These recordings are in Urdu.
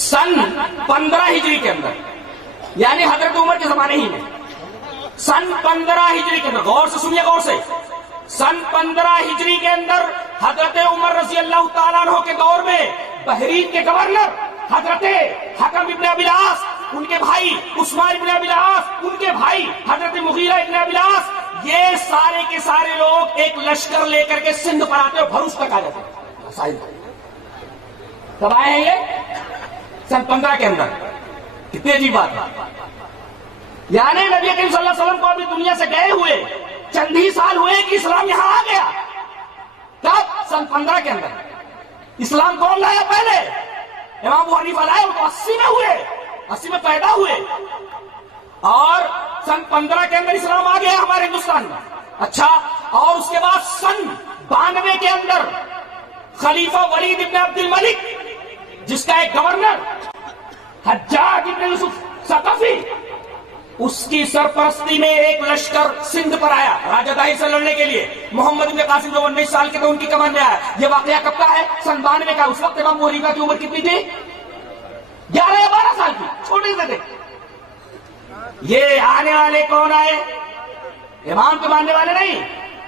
سن 15 ہجری کے اندر، یعنی حضرت عمر کے زمانے ہی میں، سن 15 ہجری کے اندر، غور سے سنیے، غور سے، سن 15 ہجری کے اندر حضرت عمر رضی اللہ تعالیٰ عنہ کے دور میں بحرین کے گورنر حضرت حکم ابن ابی العاص، ان کے بھائی عثمان ابن ابی العاص، ان کے بھائی حضرت مغیرہ ابن ابی العاص، یہ سارے کے سارے لوگ ایک لشکر لے کر کے سندھ پر آتے اور بھروس تک آ جاتے. کب آئے ہیں یہ؟ سن 15 کے اندر. کتنی عجیب بات ہے. یعنی نبی کریم صلی اللہ علیہ وسلم کو ابھی دنیا سے گئے ہوئے چند ہی سال ہوئے کہ اسلام یہاں آ گیا. کب؟ سن 15 کے اندر. اسلام کون لایا پہلے؟ امام ابو حنیفہ لائے، وہ تو 80 میں ہوئے، 80 میں پیدا ہوئے، اور سن 15 کے اندر اسلام آ گیا ہمارے ہندوستان میں. اچھا، اور اس کے بعد سن 92 کے اندر خلیفہ ولید ابن عبد الملک، جس کا ایک گورنر حجاج ابن یوسف ثقفی، اس کی سرپرستی میں ایک لشکر سندھ پر آیا راجہ داہر سے لڑنے کے لیے. محمد ابن قاسم جو 19 سال کے تھے، ان کی کمان میں آیا. یہ واقعہ کب کا ہے؟ سن 92 کا. اس وقت امام ابو حنیفہ کی عمر کتنی تھی؟ 11 یا 12 سال کی، چھوٹے سے تھے. یہ آنے والے کون آئے؟ امام کے ماننے والے نہیں،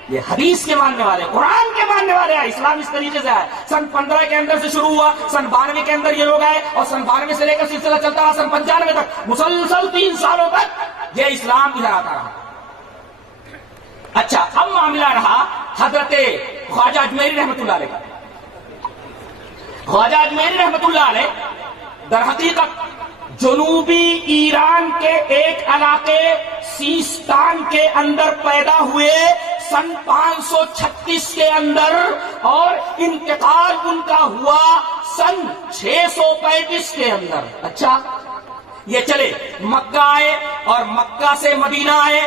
یہ حدیث کے ماننے والے، قرآن کے ماننے والے آئے. اسلام اس طریقے سے آئے. سن 15 کے اندر سے شروع ہوا، سن 92 کے اندر یہ لوگ آئے، اور سن 92 سے لے کر سلسلہ چلتا رہا سن 95 تک. مسلسل 3 سالوں تک یہ اسلام ادھر آتا رہا. اچھا، اب معاملہ رہا حضرت خواجہ اجمیری رحمت اللہ علیہ کا. خواجہ اجمیری رحمت اللہ علیہ در حقیقت جنوبی ایران کے ایک علاقے سیستان کے اندر پیدا ہوئے سن 536 کے اندر، اور انتقال ان کا ہوا سن 635 کے اندر. اچھا، یہ چلے مکہ آئے اور مکہ سے مدینہ آئے،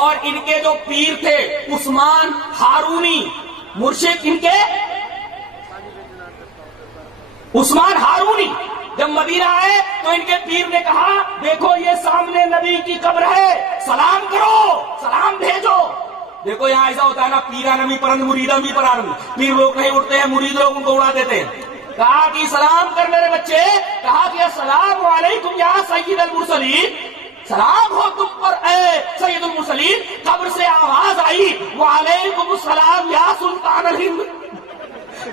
اور ان کے جو پیر تھے عثمان ہارونی، مرشد ان کے عثمان ہارونی، جب مدینہ آئے تو ان کے پیر نے کہا دیکھو یہ سامنے نبی کی قبر ہے، سلام کرو، سلام بھیجو. دیکھو یہاں ایسا ہوتا ہے نا، پیرا نمی پرند مریدہ بھی پرند. پیر لوگ نہیں اڑتے ہیں، مرید لوگ ان کو اڑا دیتے ہیں. کہا کہ سلام کر میرے بچے. کہا کہ السلام علیکم یا سید المرسلین، سلام ہو تم پر اے سید المرسلین. قبر سے آواز آئی وعلیکم السلام یا سلطان الہند.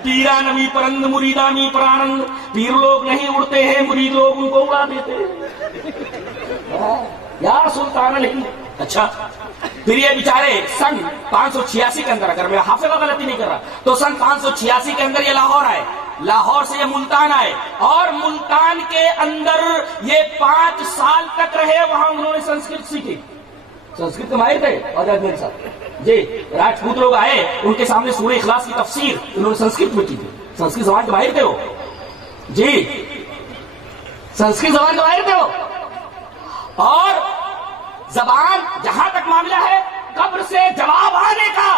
پیرا نمی پرند مریدہ نمی پرانند. پیر لوگ نہیں اڑتے ہیں، مرید لوگ ان کو اڑا دیتے ہیں یا سلطان الہند. اچھا، پھر یہ بیچارے سن 586 کے اندر، اگر میرا حافظہ غلطی نہیں کر رہا تو سن 586 کے اندر یہ لاہور آئے. لاہور سے یہ ملتان آئے، اور ملتان کے اندر یہ 5 سال تک رہے. وہاں انہوں نے سنسکرت سیکھی. سنسکرت ماہر تھے اور میرے ساتھ جی راجپوت لوگ آئے، ان کے سامنے سورہ اخلاص کی تفسیر انہوں نے سنسکرت میں کی تھی. سنسکرت زبان کے ماہر تھے وہ. جی سنسکرت زبان کے ماہر تھے وہ. اور زبان جہاں تک معاملہ ہے قبر سے جواب آنے کا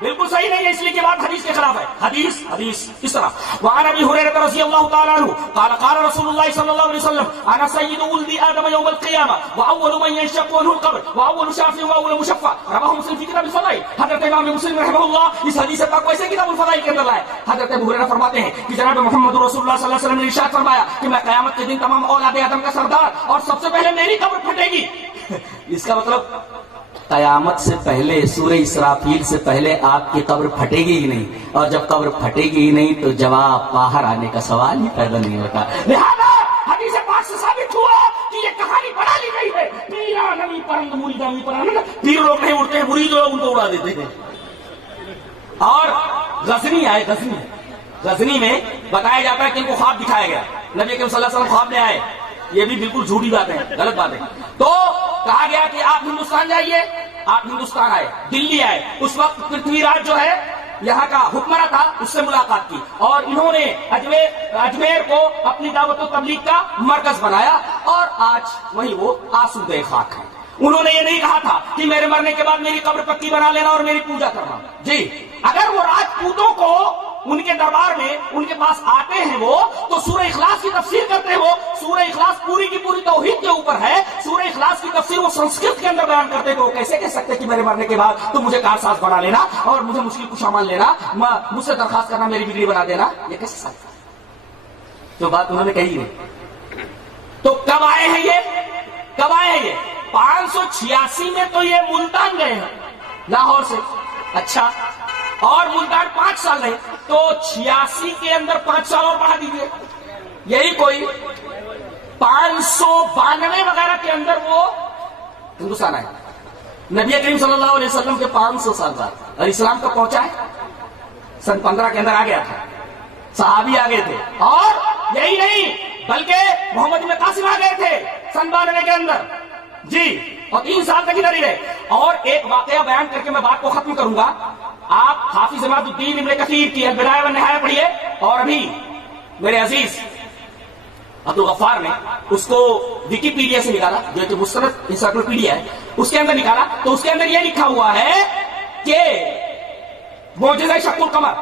بالکل صحیح نہیں ہے، اس لیے کہ بات حدیث کے خلاف ہے. حدیث اس طرح وعن ابی ہریرہ رضی اللہ تعالی عنہ قال قال رسول اللہ صلی اللہ علیہ وسلم انا سید ولد آدم یوم القیامہ واول من ينشق عنه القبر واول شافع واول مشفع. رواه مسلم فی کتاب الفضائل. حضرت امام مسلم رحمہ اللہ اس حدیث پاک کو ایسے کتاب الفضائل کے اندر لائے. حضرت ابو ہریرہ فرماتے ہیں کہ جناب محمد رسول اللہ صلی اللہ علیہ وسلم نے ارشاد فرمایا کہ میں قیامت کے دن تمام اولاد آدم کا سردار، اور سب سے پہلے میری قبر پھٹے گی. اس کا مطلب قیامت سے پہلے، سورہ اسرافیل سے پہلے آپ کی قبر پھٹے گی ہی نہیں، اور جب قبر پھٹے گی ہی نہیں تو جواب باہر آنے کا سوال ہی پیدا نہیں ہوتا. لہذا حدیث پاک سے ثابت ہوا کہ یہ کہانی بنا لی گئی ہے. پیرا نمی پرند مریدہ نمی پرند. پیر لوگ نہیں اڑتے ہیں، مرید لوگ ان کو اڑا دیتے ہیں. اور غزنی آئے، غزنی میں بتایا جاتا ہے کہ ان کو خواب دکھایا گیا. نبی کریم صلی اللہ علیہ وسلم خواب میں آئے. یہ بھی بالکل جھوٹی بات ہے، غلط بات ہے. تو کہا گیا کہ آپ ہندوستان جائیے. آپ ہندوستان آئے، دلی آئے. اس وقت پرتھوی راج جو ہے یہاں کا حکمراں تھا، اس سے ملاقات کی، اور انہوں نے اجمیر کو اپنی دعوت و تبلیغ کا مرکز بنایا، اور آج وہی وہ آسودہ خاک ہے. انہوں نے یہ نہیں کہا تھا کہ میرے مرنے کے بعد میری قبر پکی بنا لینا اور میری پوجا کرنا. جی اگر وہ راجپوتوں کو ان کے دربار میں ان کے پاس آتے ہیں وہ تو سورہ اخلاص کی تفسیر کرتے ہیں. وہ سورہ اخلاص پوری کی پوری توحید کے اوپر ہے. سورہ اخلاص کی تفسیر وہ سنسکرت کے اندر بیان کرتے ہیں. وہ کیسے کہہ سکتے کہ میرے مرنے کے بعد تو مجھے کارساز بنا لینا اور مجھے مشکل کشا مان لینا، مجھ سے درخواست کرنا، میری بگڑی بنا دینا؟ یہ کیسے سکتا؟ جو بات انہوں نے کہی ہے تو کب آئے ہیں یہ؟ کب آئے ہیں یہ؟ 586 میں تو یہ ملتان گئے ہیں لاہور سے. اچھا، اور ملتان 5 سال رہے، تو 86 کے اندر 5 سال اور بڑھا دیجیے، یہی کوئی 592 وغیرہ کے اندر وہ ہندوستان آئے. نبی کریم صلی اللہ علیہ وسلم کے 500 سال بعد. اور اسلام کب پہنچا ہے؟ سن 15 کے اندر آ گیا تھا، صحابی آ گئے تھے. اور یہی نہیں بلکہ محمد بن قاسم آ گئے تھے سن 92 کے اندر جی، اور 3 سال تک ادھر ہی رہے. اور ایک واقعہ بیان کر کے میں بات کو ختم کروں گا. آپ حافظ عماد الدین ابن کثیر کی البدایہ والنہایہ پڑھیے، اور ابھی میرے عزیز عبدالغفار نے اس کو ویکیپیڈیا سے نکالا، جو کہ مستند انسائکلوپیڈیا ہے، اس کے اندر نکالا. تو اس کے اندر یہ لکھا ہوا ہے کہ معجزہ شق القمر،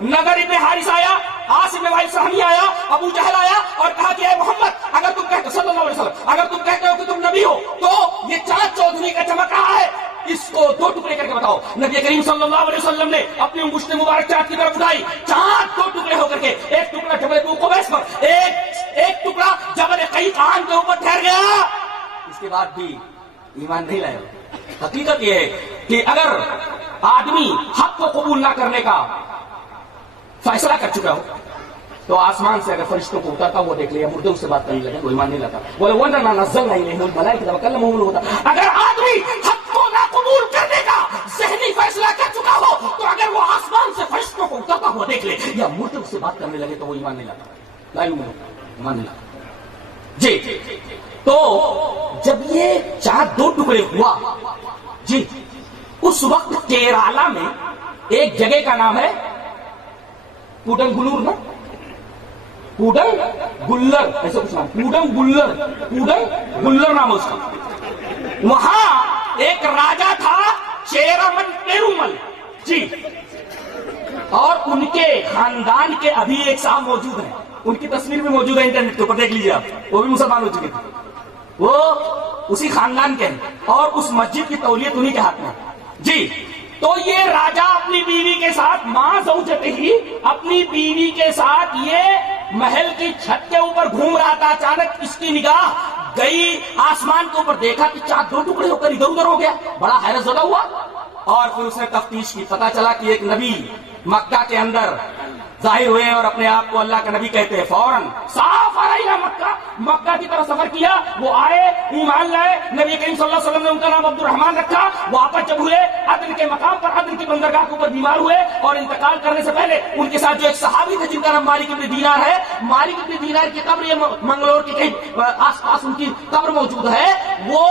نظر ابن حارث آیا، عاصم بن وائل سہمی آیا، ابو جہل آیا اور کہا کہ اے محمد، اگر تم کہتے صلی اللہ علیہ وسلم، اگر تم کہتے ہو کہ تم نبی ہو تو یہ چاند چودھری کا چمک رہا ہے، اس کو 2 ٹکڑے کر کے بتاؤ. نبی کریم صلی اللہ علیہ وسلم نے اپنی انگشت مبارک چاند کی طرف اٹھائی، چاند 2 ٹکڑے ہو کر کے، ایک ٹکڑا جبل ابو قبیس پر، ایک ٹکڑا جبل قیقان کے اوپر ٹھہر گیا. اس کے بعد بھی ایمان نہیں لائے. حقیقت یہ ہے کہ اگر آدمی حق کو قبول نہ کرنے کا فیصلہ کر چکا ہو تو آسمان سے اگر فرشتوں کو اترتا وہ دیکھ لیا، مردوں سے بات کرنے لگے، وہ ایمان نہیں لاتا. بولے وہ نہ نزل نہیں ملائکہ وکلمہم ہوتا. اگر آدمی حق کو نہ قبول کرنے کا ذہنی فیصلہ کر چکا ہو تو اگر وہ آسمان سے فرشتوں کو اترتا ہوا دیکھ لے یا مردوں سے بات کرنے لگے تو وہ ایمان نہیں لاتا. لا ایمان نہیں لاتا جی. تو جب یہ چاند 2 ٹکڑے ہوا جی، اس وقت کیرالہ میں ایک جگہ کا نام ہے کوڈنگلور، نا کوڈنگلر، ایسا کچھ نام، کوڈنگلر نام اس کا. وہاں ایک راجا تھا چیرامن پیرومل جی، اور ان کے خاندان کے ابھی ایک صاحب موجود ہیں، ان کی تصویر بھی موجود ہے انٹرنیٹ کے اوپر، دیکھ لیجیے آپ. وہ بھی مسلمان ہو چکے تھے، وہ اسی خاندان کے ہیں، اور اس مسجد کی تولیت انہی کے ہاتھ میں جی. تو یہ راجا اپنی بیوی کے ساتھ، ماں زوجتے ہی اپنی بیوی کے ساتھ یہ محل کی چھت کے اوپر گھوم رہا تھا. اچانک اس کی نگاہ گئی آسمان کے اوپر، دیکھا کہ چاند 2 ٹکڑے ہو کر ادھر ادھر ہو گیا. بڑا حیرت زدہ ہوا، اور پھر اس نے تفتیش کی. پتا چلا کہ ایک نبی مکہ کے اندر ظاہر ہوئے اور اپنے آپ کو اللہ کا نبی کہتے ہیں. فوراً صاف آئینا مکہ کی طرف سفر کیا. وہ آئے، ایمان لائے. نبی کریم صلی اللہ علیہ وسلم نے ان کا نام عبد الرحمن رکھا. واپس جب ہوئے عدن کے مقام پر، عدن کی بندرگاہ کے اوپر بیمار ہوئے، اور انتقال کرنے سے پہلے ان کے ساتھ جو ایک صحابی تھے جن کا نام مالک ابن دینار ہے، مالک ابن دینار کی قبر یہ منگلور کے کہیں آس پاس ان کی قبر موجود ہے. وہ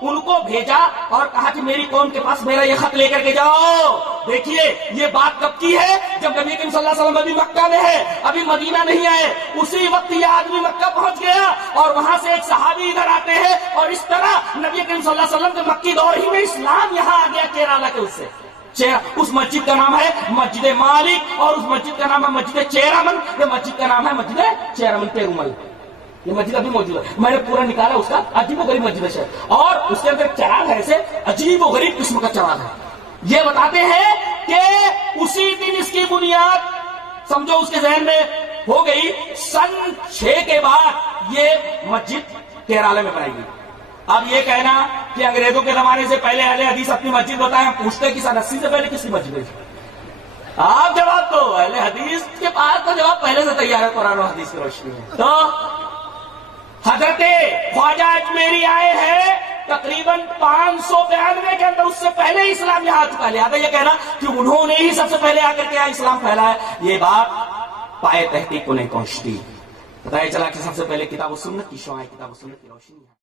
ان کو بھیجا اور کہا کہ میری قوم کے پاس میرا یہ خط لے کر کے جاؤ. دیکھیے یہ بات کب کی ہے؟ جب نبی کریم صلی اللہ علیہ وسلم ابھی مکہ میں ہے، ابھی مدینہ نہیں آئے. اسی وقت یہ آدمی مکہ پہنچ گیا، اور وہاں سے ایک صحابی ادھر آتے ہیں، اور اس طرح نبی کریم صلی اللہ علیہ وسلم کے مکی دور ہی میں اسلام یہاں آ گیا کیرالہ کے. اس سے اس مسجد کا نام ہے مسجد مالک، اور اس مسجد کا نام ہے مسجد چیرامن. یہ مسجد کا نام ہے مسجد چیرامن پیرومل. یہ مسجد ابھی موجود ہے، میں نے پورا نکالا اس کا. عجیب و غریب مسجد ہے، اور اس کے اندر چراغ ہے، ایسے عجیب و غریب قسم کا چراغ ہے. یہ بتاتے ہیں کہ اسی دن اس کی بنیاد سمجھو اس کے ذہن میں ہو گئی. سن 6 کے بعد یہ مسجد کیرالہ میں بنائی گئی. اب یہ کہنا کہ انگریزوں کے زمانے سے پہلے اہل حدیث اپنی مسجد بتائیں، ہم پوچھتے کہ سن 80 سے پہلے کس کی مسجد ہے؟ آپ جواب تو اہل حدیث کے پاس تو جواب پہلے سے تیار ہے قرآن و حدیث کی روشنی میں. تو حضرت خواجہ اجمیری آئے ہیں تقریباً 592 کے اندر، اس سے پہلے اسلام یہاں آ چکا ہے. لہٰذا یہ کہنا کہ انہوں نے ہی سب سے پہلے آ کر کے اسلام پھیلا ہے، یہ بات پائے تحقیق کو نہیں پہنچتی. پتہ چلا کہ سب سے پہلے کتاب و سنت کی شعاع، کتاب و سنت کی روشنی ہے.